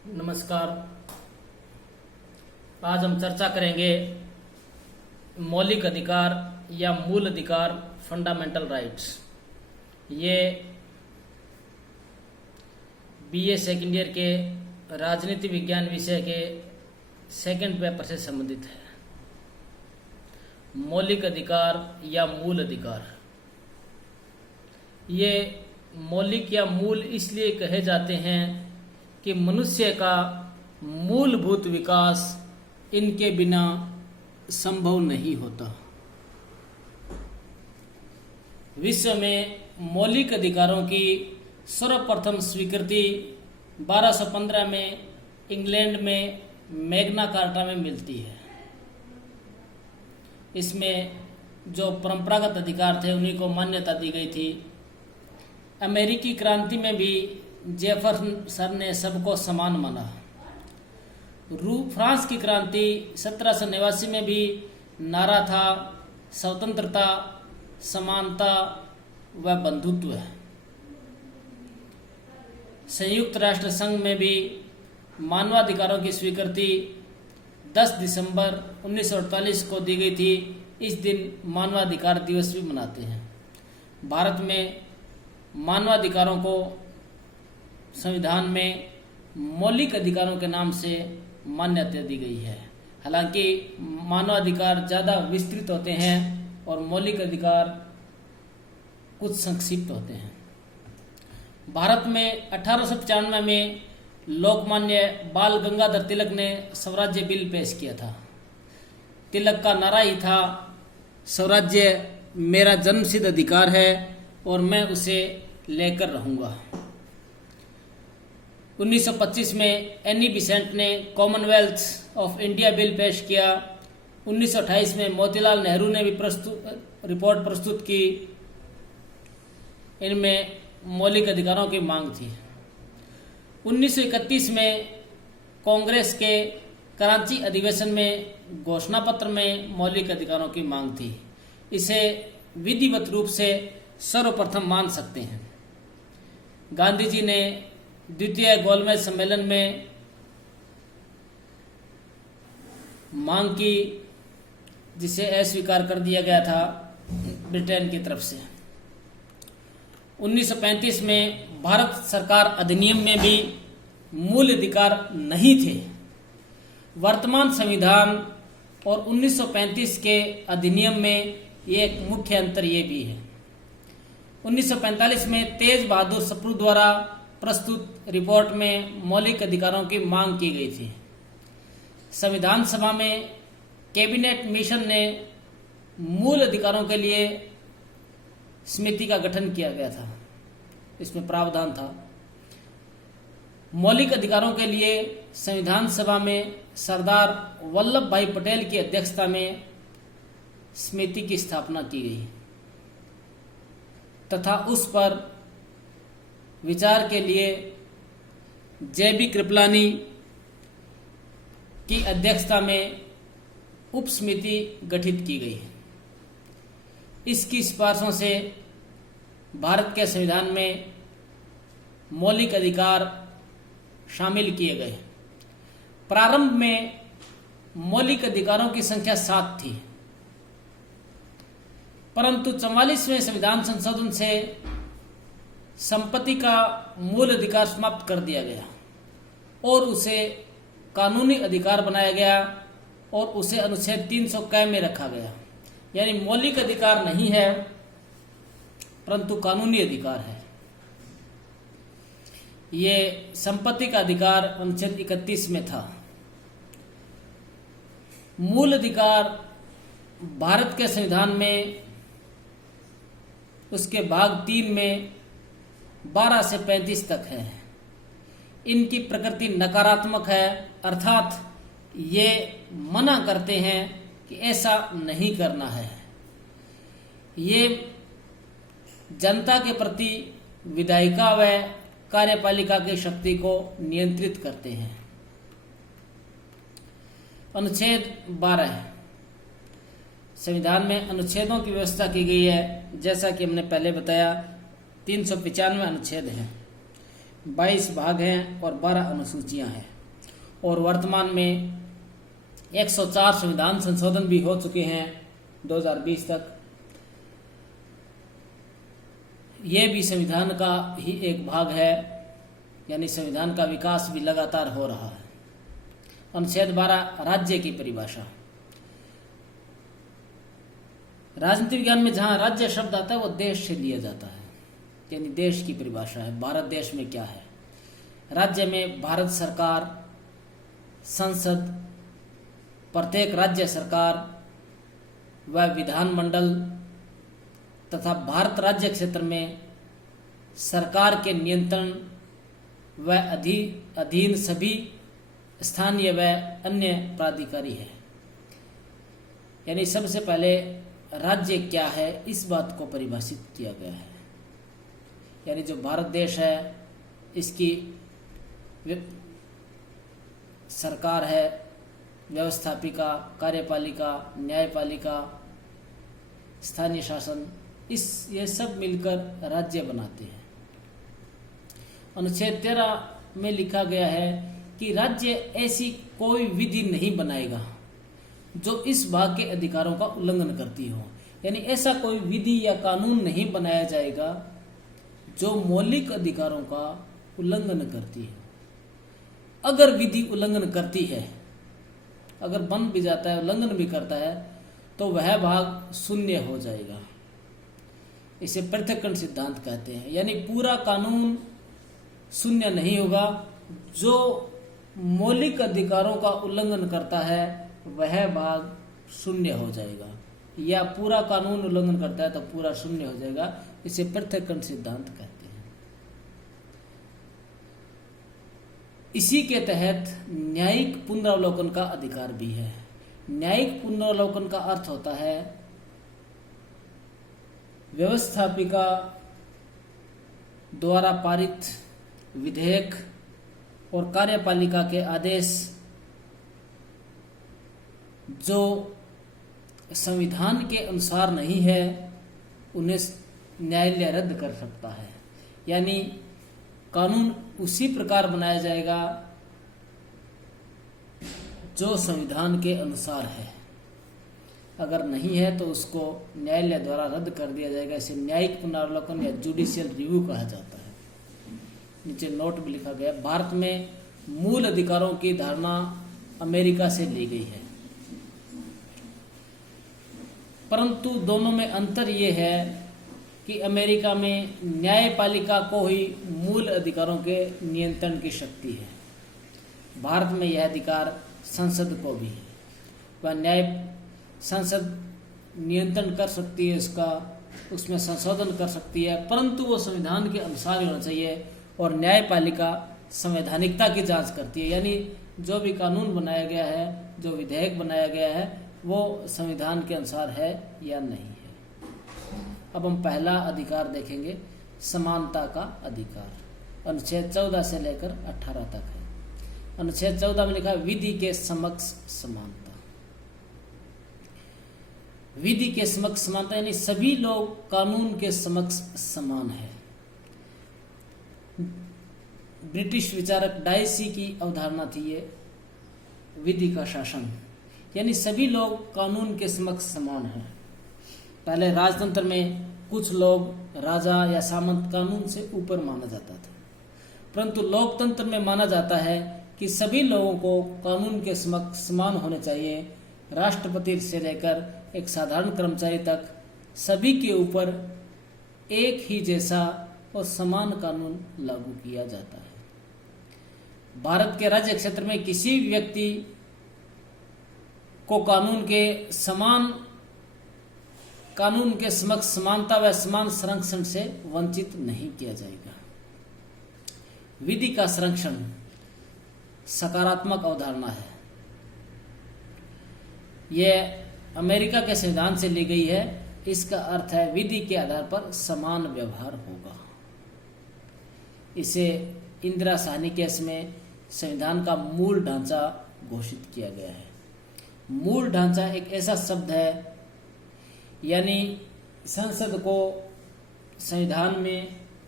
नमस्कार। आज हम चर्चा करेंगे मौलिक अधिकार या मूल अधिकार, फंडामेंटल राइट्स। ये बीए सेकेंड ईयर के राजनीति विज्ञान विषय के सेकंड पेपर से संबंधित है। मौलिक अधिकार या मूल अधिकार, ये मौलिक या मूल इसलिए कहे जाते हैं कि मनुष्य का मूलभूत विकास इनके बिना संभव नहीं होता। विश्व में मौलिक अधिकारों की सर्वप्रथम स्वीकृति 1215 में इंग्लैंड में मैग्ना कार्टा में मिलती है। इसमें जो परंपरागत अधिकार थे उन्हीं को मान्यता दी गई थी। अमेरिकी क्रांति में भी जेफरसन ने सबको समान माना। फ्रांस की क्रांति 1789 में भी नारा था स्वतंत्रता, समानता व बंधुत्व। संयुक्त राष्ट्र संघ में भी मानवाधिकारों की स्वीकृति 10 दिसंबर 1948 को दी गई थी। इस दिन मानवाधिकार दिवस भी मनाते हैं। भारत में मानवाधिकारों को संविधान में मौलिक अधिकारों के नाम से मान्यता दी गई है। हालांकि मानवाधिकार ज़्यादा विस्तृत होते हैं और मौलिक अधिकार कुछ संक्षिप्त होते हैं। भारत में 1895 में लोकमान्य बाल गंगाधर तिलक ने स्वराज्य बिल पेश किया था। तिलक का नारा ही था, स्वराज्य मेरा जन्मसिद्ध अधिकार है और मैं उसे लेकर रहूंगा। 1925 में एनी बिसेंट ने कॉमनवेल्थ ऑफ इंडिया बिल पेश किया। 1928 में मोतीलाल नेहरू ने भी रिपोर्ट प्रस्तुत की। इनमें मौलिक अधिकारों की मांग थी। 1931 में कांग्रेस के कराची अधिवेशन में घोषणा पत्र में मौलिक अधिकारों की मांग थी। इसे विधिवत रूप से सर्वप्रथम मान सकते हैं। गांधी जी ने द्वितीय गोलमेज सम्मेलन में मांग की, जिसे अस्वीकार कर दिया गया था ब्रिटेन की तरफ से। 1935 में भारत सरकार अधिनियम में भी मूल अधिकार नहीं थे। वर्तमान संविधान और 1935 के अधिनियम में ये एक मुख्य अंतर ये भी है। 1945 में तेज बहादुर सप्रू द्वारा प्रस्तुत रिपोर्ट में मौलिक अधिकारों की मांग की गई थी। संविधान सभा में कैबिनेट मिशन ने मूल अधिकारों के लिए समिति का गठन किया गया था। इसमें प्रावधान था। मौलिक अधिकारों के लिए संविधान सभा में सरदार वल्लभ भाई पटेल की अध्यक्षता में समिति की स्थापना की गई तथा उस पर विचार के लिए जे.बी. कृपलानी की अध्यक्षता में उप समिति गठित की गई। इसकी सिफारिशों से भारत के संविधान में मौलिक अधिकार शामिल किए गए। प्रारंभ में मौलिक अधिकारों की संख्या 7 थी, परंतु 44वें संविधान संशोधन से संपत्ति का मूल अधिकार समाप्त कर दिया गया और उसे कानूनी अधिकार बनाया गया और उसे अनुच्छेद 300 क में रखा गया। यानी मौलिक अधिकार नहीं है परंतु कानूनी अधिकार है। ये संपत्ति का अधिकार अनुच्छेद 31 में था। मूल अधिकार भारत के संविधान में उसके भाग 3 में 12 से 35 तक है। इनकी प्रकृति नकारात्मक है, अर्थात ये मना करते हैं कि ऐसा नहीं करना है। ये जनता के प्रति विधायिका व कार्यपालिका की शक्ति को नियंत्रित करते हैं। अनुच्छेद 12 संविधान में अनुच्छेदों की व्यवस्था की गई है। जैसा कि हमने पहले बताया 395 अनुच्छेद है। 22 भाग हैं और 12 अनुसूचियां हैं, और वर्तमान में 104 संविधान संशोधन भी हो चुके हैं 2020 तक। ये भी संविधान का ही एक भाग है, यानी संविधान का विकास भी लगातार हो रहा है। अनुच्छेद 12 राज्य की परिभाषा। राजनीति विज्ञान में जहां राज्य शब्द आता है वो देश से लिया जाता है, यानी देश की परिभाषा है। भारत देश में क्या है? राज्य में भारत सरकार, संसद, प्रत्येक राज्य सरकार व विधानमंडल तथा भारत राज्य क्षेत्र में सरकार के नियंत्रण व अधीन सभी स्थानीय व अन्य प्राधिकारी है। यानी सबसे पहले राज्य क्या है इस बात को परिभाषित किया गया है। यानी जो भारत देश है इसकी सरकार है, व्यवस्थापिका, कार्यपालिका, न्यायपालिका, स्थानीय शासन, ये सब मिलकर राज्य बनाते हैं। अनुच्छेद 13 में लिखा गया है कि राज्य ऐसी कोई विधि नहीं बनाएगा जो इस भाग के अधिकारों का उल्लंघन करती हो। यानी ऐसा कोई विधि या कानून नहीं बनाया जाएगा जो मौलिक अधिकारों का उल्लंघन करती है। अगर विधि उल्लंघन करती है, अगर बन भी जाता है, उल्लंघन भी करता है, तो वह भाग शून्य हो जाएगा। इसे पृथक्करण सिद्धांत कहते हैं। यानी पूरा कानून शून्य नहीं होगा, जो मौलिक अधिकारों का उल्लंघन करता है वह भाग शून्य हो जाएगा, या पूरा कानून उल्लंघन करता है तो पूरा शून्य हो जाएगा। इसे पृथक्करण सिद्धांत कहते हैं। इसी के तहत न्यायिक पुनरावलोकन का अधिकार भी है। न्यायिक पुनरावलोकन का अर्थ होता है व्यवस्थापिका द्वारा पारित विधेयक और कार्यपालिका के आदेश जो संविधान के अनुसार नहीं है उन्हें न्यायालय रद्द कर सकता है। यानी कानून उसी प्रकार बनाया जाएगा जो संविधान के अनुसार है। अगर नहीं है तो उसको न्यायालय द्वारा रद्द कर दिया जाएगा। इसे न्यायिक पुनरावलोकन या जुडिशियल रिव्यू कहा जाता है। नीचे नोट भी लिखा गया। भारत में मूल अधिकारों की धारणा अमेरिका से ली गई है, परंतु दोनों में अंतर यह है कि अमेरिका में न्यायपालिका को ही मूल अधिकारों के नियंत्रण की शक्ति है। भारत में यह अधिकार संसद को भी है। वह संसद नियंत्रण कर सकती है, उसमें संशोधन कर सकती है, परंतु वो संविधान के अनुसार होना चाहिए। और न्यायपालिका संवैधानिकता की जांच करती है, यानी जो भी कानून बनाया गया है, जो विधेयक बनाया गया है, वो संविधान के अनुसार है या नहीं है। अब हम पहला अधिकार देखेंगे, समानता का अधिकार। अनुच्छेद 14 से लेकर 18 तक है। अनुच्छेद 14 में लिखा है विधि के समक्ष समानता। विधि के समक्ष समानता यानी सभी लोग कानून के समक्ष समान है। ब्रिटिश विचारक डायसी की अवधारणा थी ये विधि का शासन, यानी सभी लोग कानून के समक्ष समान हैं। पहले राजतंत्र में कुछ लोग राजा या सामंत कानून से ऊपर माना जाता था, परंतु लोकतंत्र में माना जाता है कि सभी लोगों को कानून के समक्ष समान होने चाहिए। राष्ट्रपति से लेकर एक साधारण कर्मचारी तक सभी के ऊपर एक ही जैसा और समान कानून लागू किया जाता है। भारत के राज्य क्षेत्र में किसी व्यक्ति को कानून के समक्ष समानता व समान संरक्षण से वंचित नहीं किया जाएगा। विधि का संरक्षण सकारात्मक अवधारणा है। यह अमेरिका के संविधान से ली गई है। इसका अर्थ है विधि के आधार पर समान व्यवहार होगा। इसे इंदिरा साहनी केस में संविधान का मूल ढांचा घोषित किया गया है। मूल ढांचा एक ऐसा शब्द है, यानी संसद को संविधान में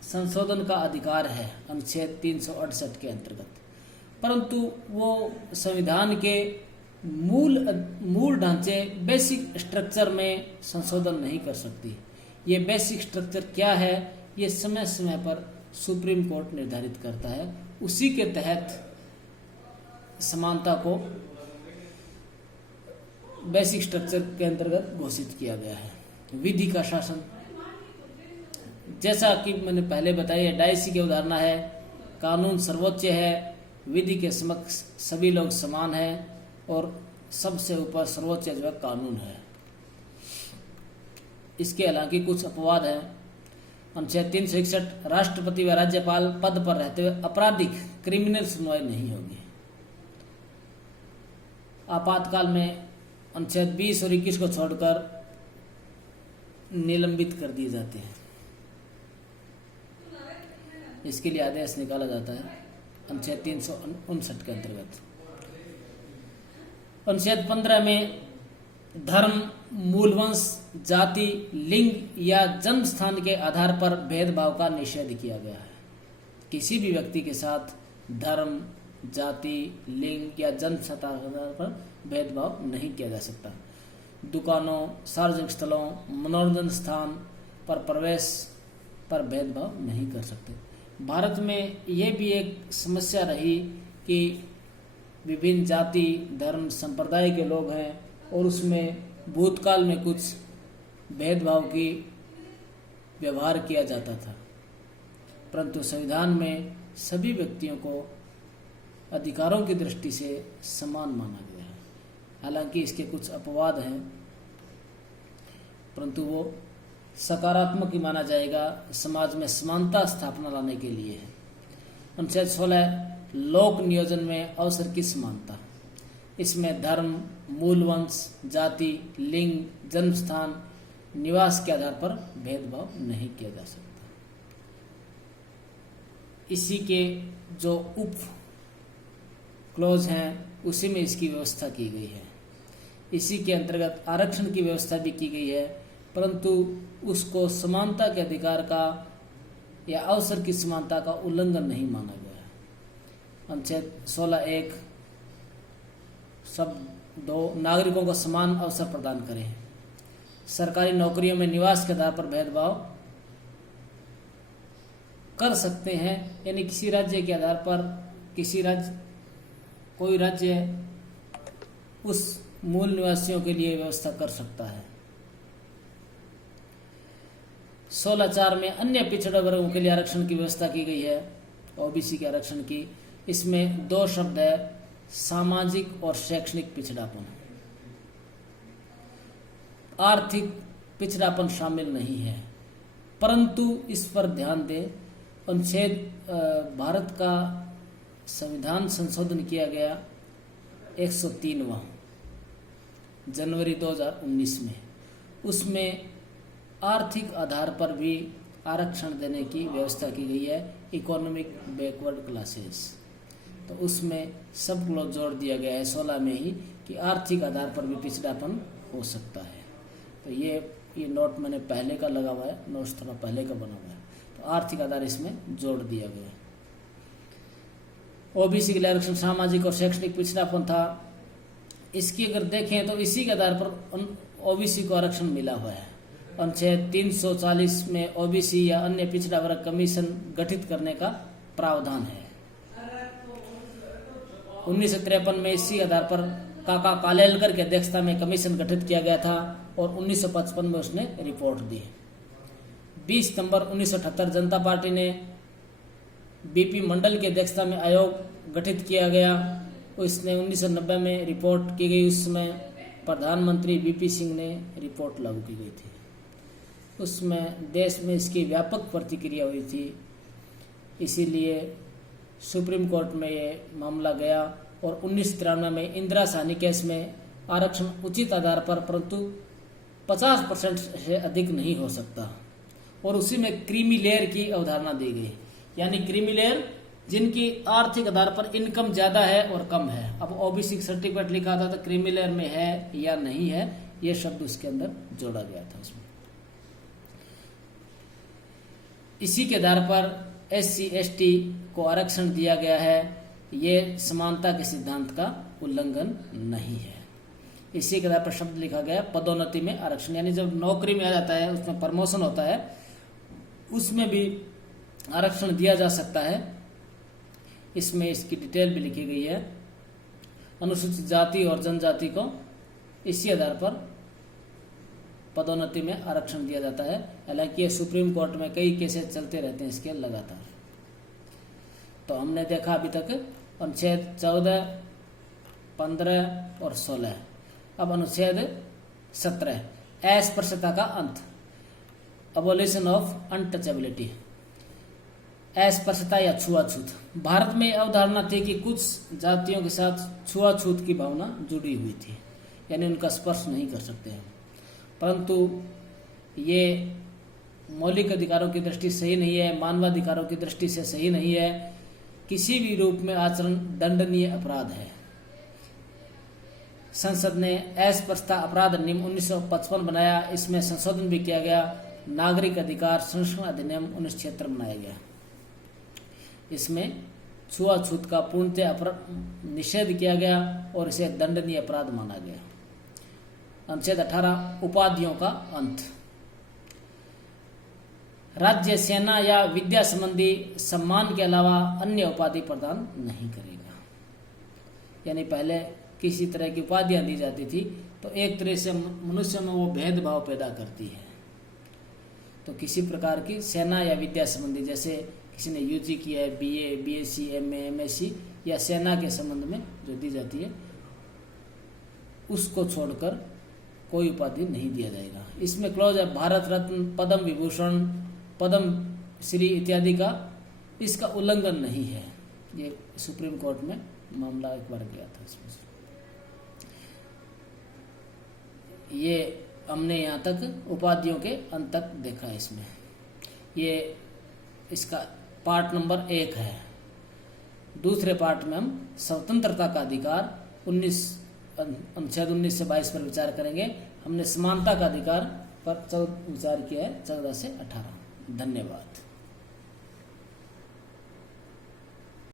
संशोधन का अधिकार है अनुच्छेद 368 के अंतर्गत, परंतु वो संविधान के मूल ढांचे बेसिक स्ट्रक्चर में संशोधन नहीं कर सकती। ये बेसिक स्ट्रक्चर क्या है, ये समय समय पर सुप्रीम कोर्ट निर्धारित करता है। उसी के तहत समानता को बेसिक स्ट्रक्चर के अंतर्गत घोषित किया गया है। विधि का शासन, जैसा कि मैंने पहले बताया, डायसी की अवधारणा है, कानून सर्वोच्च है, विधि के समक्ष सभी लोग समान हैं और सबसे ऊपर सर्वोच्च जो है कानून है। इसके हालांकि कुछ अपवाद हैं। अनुच्छेद 361 राष्ट्रपति व राज्यपाल पद पर रहते हुए आपराधिक क्रिमिनल सुनवाई नहीं होगी। आपातकाल में अनुच्छेद 20 और 21 को छोड़कर निलंबित कर दिए जाते हैं। इसके लिए आदेश निकाला जाता है अनुच्छेद 359 के अंतर्गत। अनुच्छेद 15 में धर्म, मूलवंश, जाति, लिंग या जन्म स्थान के आधार पर भेदभाव का निषेध किया गया है। किसी भी व्यक्ति के साथ धर्म, जाति, लिंग या जन्म स्थान के आधार पर भेदभाव नहीं किया जा सकता। दुकानों, सार्वजनिक स्थलों, मनोरंजन स्थान पर प्रवेश पर भेदभाव नहीं कर सकते। भारत में यह भी एक समस्या रही कि विभिन्न जाति, धर्म, संप्रदाय के लोग हैं और उसमें भूतकाल में कुछ भेदभाव की व्यवहार किया जाता था, परंतु संविधान में सभी व्यक्तियों को अधिकारों की दृष्टि से समान माना गया है। हालांकि इसके कुछ अपवाद हैं, परंतु वो सकारात्मक ही माना जाएगा, समाज में समानता स्थापना लाने के लिए है। अनुच्छेद 16 लोक नियोजन में अवसर की समानता। इसमें धर्म, मूलवंश, जाति, लिंग, जन्म स्थान, निवास के आधार पर भेदभाव नहीं किया जा सकता। इसी के जो उप क्लोज हैं उसी में इसकी व्यवस्था की गई है। इसी के अंतर्गत आरक्षण की व्यवस्था भी की गई है, परंतु उसको समानता के अधिकार का या अवसर की समानता का उल्लंघन नहीं माना गया है। अनुच्छेद 16(1) सब 2 नागरिकों को समान अवसर प्रदान करें। सरकारी नौकरियों में निवास के आधार पर भेदभाव कर सकते हैं, यानी किसी राज्य के आधार पर कोई राज्य उस मूल निवासियों के लिए व्यवस्था कर सकता है। 16(4) में अन्य पिछड़े वर्गों के लिए आरक्षण की व्यवस्था की गई है, ओबीसी के आरक्षण की। इसमें 2 शब्द है, सामाजिक और शैक्षणिक पिछड़ापन। आर्थिक पिछड़ापन शामिल नहीं है, परंतु इस पर ध्यान दें, भारत का संविधान संशोधन किया गया 103वां जनवरी 2019 में। उसमें आर्थिक आधार पर भी आरक्षण देने की व्यवस्था की गई है, इकोनॉमिक बैकवर्ड क्लासेस। तो उसमें सब लोग जोड़ दिया गया है 16 में ही कि आर्थिक आधार पर भी पिछड़ापन हो सकता है। तो ये नोट मैंने पहले का लगा हुआ है, नोट्स थोड़ा पहले का बना हुआ है, तो आर्थिक आधार इसमें जोड़ दिया गया है। ओबीसी के लिए आरक्षण सामाजिक और शैक्षणिक पिछड़ापन था। इसकी अगर देखें तो इसी के आधार पर ओबीसी को आरक्षण मिला हुआ है। अनुच्छेद 340 में ओबीसी या अन्य पिछड़ा वर्ग कमीशन गठित करने का प्रावधान है। 1953 में इसी आधार पर काका कालेलकर की अध्यक्षता में कमीशन गठित किया गया था और 1955 में उसने रिपोर्ट दी। 20 सितंबर 1978 जनता पार्टी ने बीपी मंडल की अध्यक्षता में आयोग गठित किया गया। उसने 1990 में रिपोर्ट की गई। उसमें प्रधानमंत्री वीपी सिंह ने रिपोर्ट लागू की गई थी। उसमें देश में इसकी व्यापक प्रतिक्रिया हुई थी, इसीलिए सुप्रीम कोर्ट में ये मामला गया और 1993 में इंदिरा साहनी केस में आरक्षण उचित आधार पर परंतु 50% से अधिक नहीं हो सकता, और उसी में क्रीमी लेयर की अवधारणा दी गई, यानी क्रीमी लेयर जिनकी आर्थिक आधार पर इनकम ज्यादा है और कम है। अब ओबीसी सर्टिफिकेट लिखा था तो क्रीमी लेयर में है या नहीं है, ये शब्द उसके अंदर जोड़ा गया था। उसमें इसी के आधार पर SC ST को आरक्षण दिया गया है, ये समानता के सिद्धांत का उल्लंघन नहीं है। इसी के आधार पर शब्द लिखा गया पदोन्नति में आरक्षण, यानी जब नौकरी में आ जाता है, उसमें प्रमोशन होता है, उसमें भी आरक्षण दिया जा सकता है। इसमें इसकी डिटेल भी लिखी गई है। अनुसूचित जाति और जनजाति को इसी आधार पर पदोन्नति में आरक्षण दिया जाता है। हालांकि ये सुप्रीम कोर्ट में कई केसेस चलते रहते हैं इसके लगातार। तो हमने देखा अभी तक अनुच्छेद 14, 15 और 16। अब अनुच्छेद 17, अस्पृश्यता का अंत, अबोलिशन ऑफ अनटचेबिलिटी, अस्पृश्यता या छुआछूत। भारत में अवधारणा थी कि कुछ जातियों के साथ छुआछूत की भावना जुड़ी हुई थी, यानी उनका स्पर्श नहीं कर सकते हैं। परंतु ये मौलिक अधिकारों की दृष्टि से सही नहीं है, मानवाधिकारों की दृष्टि से सही नहीं है। किसी भी रूप में आचरण दंडनीय अपराध है। संसद ने अस्पृश्यता अपराध अधिनियम 1955 बनाया। इसमें संशोधन भी किया गया। नागरिक अधिकार संरक्षण अधिनियम 1976 बनाया गया। इसमें छुआछूत का पूर्णतः निषेध किया गया और इसे दंडनीय अपराध माना गया। अनुच्छेद 18, उपाधियों का अंत। राज्य, सेना या विद्या संबंधी सम्मान के अलावा अन्य उपाधि प्रदान नहीं करेगा। यानी पहले किसी तरह की उपाधियां दी जाती थी, तो एक तरह से मनुष्य में वो भेदभाव पैदा करती है। तो किसी प्रकार की सेना या विद्या संबंधी, जैसे किसी ने UG किया है, BA, BSc, MA, MSc या सेना के संबंध में जो दी जाती है, उसको छोड़कर कोई उपाधि नहीं दिया जाएगा। इसमें क्लॉज है भारत रत्न, पद्म विभूषण, पद्म श्री इत्यादि का इसका उल्लंघन नहीं है। ये सुप्रीम कोर्ट में मामला एक बार गया था इसमें। ये हमने यहाँ तक उपाधियों के अंत तक देखा। इसमें ये इसका पार्ट नंबर 1 है। दूसरे पार्ट में हम स्वतंत्रता का अधिकार अनुच्छेद 19 से 22 पर विचार करेंगे। हमने समानता का अधिकार पर विचार किया है 14 से 18। धन्यवाद।